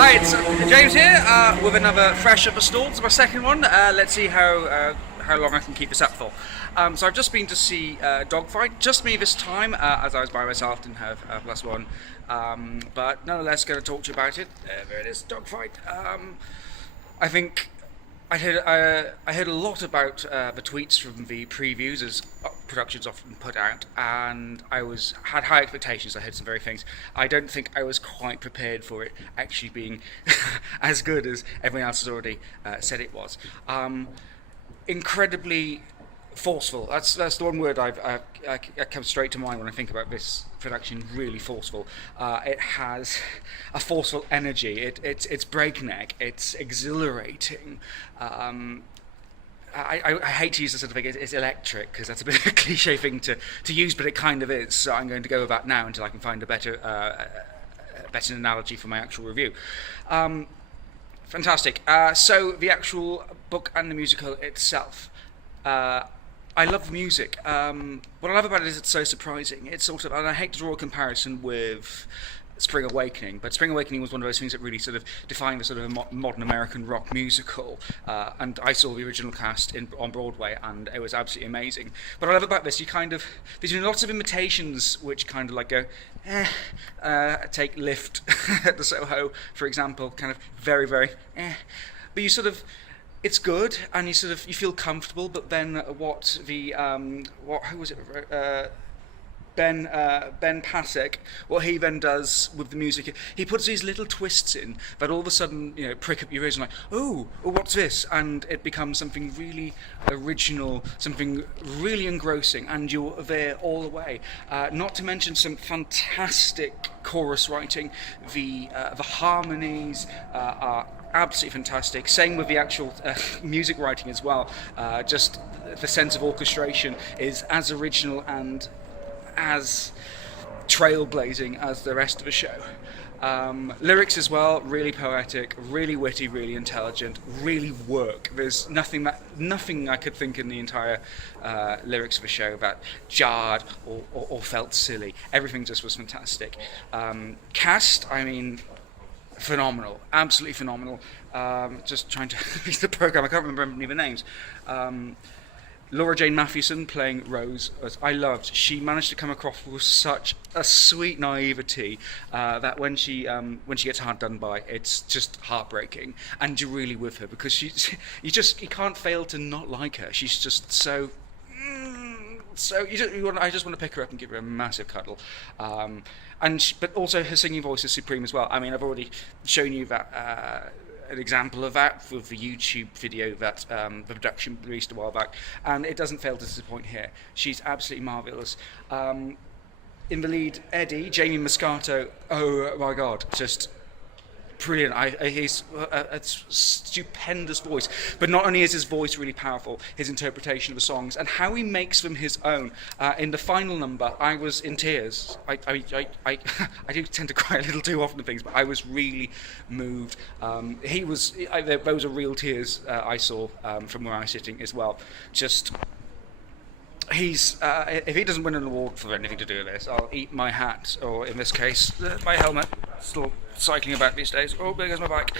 Hi, it's James here with another Fresh of the Stalls, my second one. Let's see how long I can keep this up for. So I've just been to see Dogfight, just me this time, as I was by myself, didn't have plus one. But nonetheless, going to talk to you about it. There it is, Dogfight. I think I heard a lot about the tweets from the previews, as productions often put out, and had high expectations. I heard some very things. I don't think I was quite prepared for it actually being as good as everyone else has already said it was. Incredibly forceful. That's the one word I comes straight to mind when I think about this production. Really forceful. It has a forceful energy. It's breakneck. It's exhilarating. I hate to use this sort of thing. It's electric because that's a bit of a cliche thing to use, but it kind of is. So I'm going to go with that now until I can find a better analogy for my actual review. Fantastic. So the actual book and the musical itself. I love the music. What I love about it is it's so surprising. It's sort of, and I hate to draw a comparison with Spring Awakening, but Spring Awakening was one of those things that really sort of defined the sort of modern American rock musical. And I saw the original cast on Broadway, and it was absolutely amazing. But what I love about this, there's been lots of imitations which kind of like go, take Lift at the Soho, for example, kind of very, very, but you sort of. It's good, and you feel comfortable. But then who was it? Ben Pasek. What he then does with the music, he puts these little twists in that all of a sudden prick up your ears and like, oh, what's this? And it becomes something really original, something really engrossing, and you're there all the way. Not to mention some fantastic chorus writing. The harmonies are absolutely fantastic. Same with the actual music writing as well. Just the sense of orchestration is as original and as trailblazing as the rest of the show. Lyrics as well, really poetic, really witty, really intelligent, really work. There's nothing I could think in the entire lyrics of the show that jarred or felt silly. Everything just was fantastic. Cast, I mean, phenomenal, absolutely phenomenal. Just trying to read the program, I can't remember any of the names. Laura Jane Mathewson playing Rose, as I loved. She managed to come across with such a sweet naivety that when she gets hard done by, it's just heartbreaking, and you're really with her because you can't fail to not like her. She's just so. I just want to pick her up and give her a massive cuddle. But also her singing voice is supreme as well. I mean, I've already shown you that an example of that with the YouTube video that the production released a while back, and it doesn't fail to disappoint here. She's absolutely marvellous. In the lead, Eddie, Jamie Moscato, oh my God, just brilliant. He's a stupendous voice, but not only is his voice really powerful, his interpretation of the songs and how he makes them his own. In the final number, I was in tears. I do tend to cry a little too often at things, but I was really moved. Those are real tears I saw from where I was sitting as well. Just. If he doesn't win an award for anything to do with this, I'll eat my hat, or in this case, my helmet. Still cycling about these days. Oh, there goes my bike.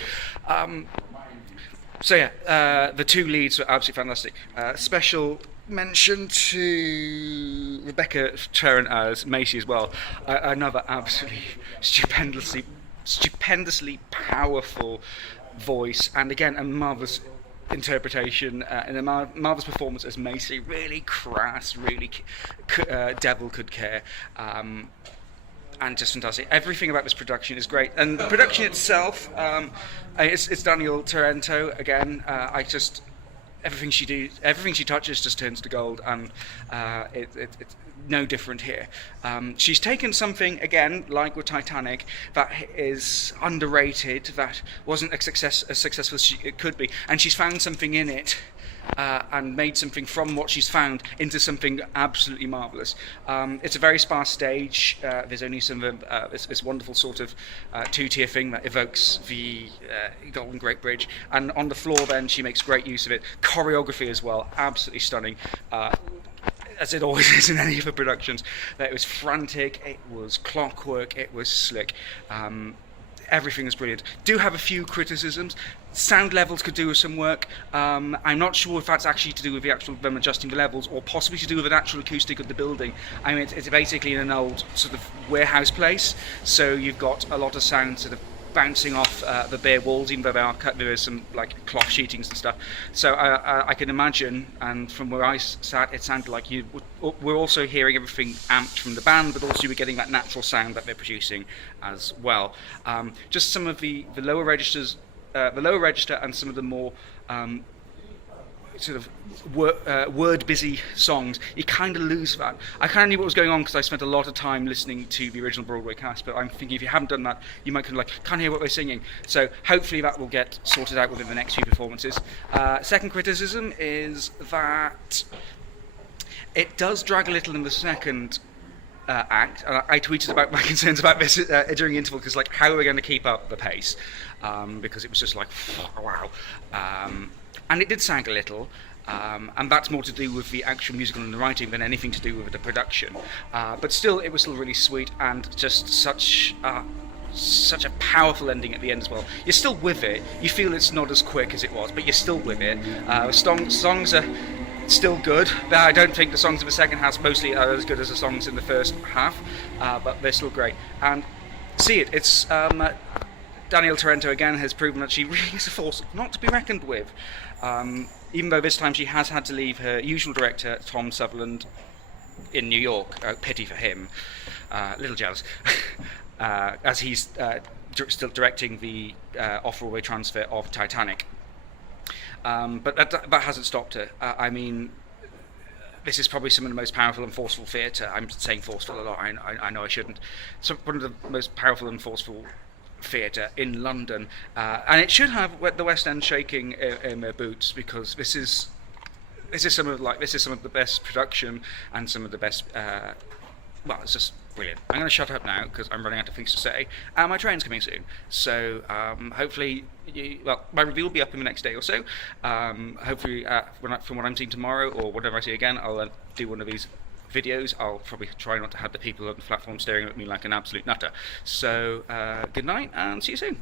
The two leads were absolutely fantastic. Special mention to Rebecca Turner as Macy as well. Another absolutely stupendously powerful voice, and again a marvellous interpretation and a marvellous performance as Macy. Really crass, really devil could care, and just fantastic. Everything about this production is great, and the production itself, it's Daniel Torrento again. Everything she touches just turns to gold, and it's no different here. She's taken something, again, like with Titanic, that is underrated, that wasn't as successful as it could be, and she's found something in it and made something from what she's found into something absolutely marvellous. It's a very sparse stage. There's only this wonderful sort of two-tier thing that evokes the Golden Great Bridge, and on the floor then she makes great use of it. Choreography as well, absolutely stunning. As it always is in any of the productions. It was frantic, it was clockwork, it was slick. everything is brilliant. Do have a few criticisms. Sound levels could do with some work. I'm not sure if that's actually to do with the actual them adjusting the levels, or possibly to do with the actual acoustic of the building. I mean, it's basically in an old sort of warehouse place, so you've got a lot of sound sort of bouncing off the bare walls, even though there is some like cloth sheetings and stuff. So I can imagine, and from where I sat, it sounded like we're also hearing everything amped from the band, but also you were getting that natural sound that they're producing as well. Just some of the lower registers, the lower register, and some of the more sort of word busy songs, you kind of lose that. I kind of knew what was going on because I spent a lot of time listening to the original Broadway cast, but I'm thinking if you haven't done that, you might kind of like can't hear what they're singing. So hopefully that will get sorted out within the next few performances. Second criticism is that it does drag a little in the second act, and I tweeted about my concerns about this during the interval, because like, how are we going to keep up the pace? Because it was just like, wow. And it did sag a little, and that's more to do with the actual musical and the writing than anything to do with the production. But still, it was still really sweet, and just such a powerful ending at the end as well. You're still with it. You feel it's not as quick as it was, but you're still with it. Songs are still good. I don't think the songs in the second half mostly are as good as the songs in the first half, but they're still great. And see it. It's Danielle Torrento again has proven that she really is a force not to be reckoned with. Even though this time she has had to leave her usual director, Tom Sutherland, in New York. Pity for him. A little jealous. As he's still directing the off-Broadway transfer of Titanic. But that hasn't stopped her. I mean, this is probably some of the most powerful and forceful theatre. I'm saying forceful a lot, I know I shouldn't. One of the most powerful and forceful theatre in London, and it should have the West End shaking in their boots, because this is some of the best production and some of the best. Well, it's just brilliant. I'm going to shut up now because I'm running out of things to say, and my train's coming soon. So hopefully, my review will be up in the next day or so. Hopefully, from what I'm seeing tomorrow or whatever I see again, I'll do one of these videos. I'll probably try not to have the people on the platform staring at me like an absolute nutter. So good night and see you soon.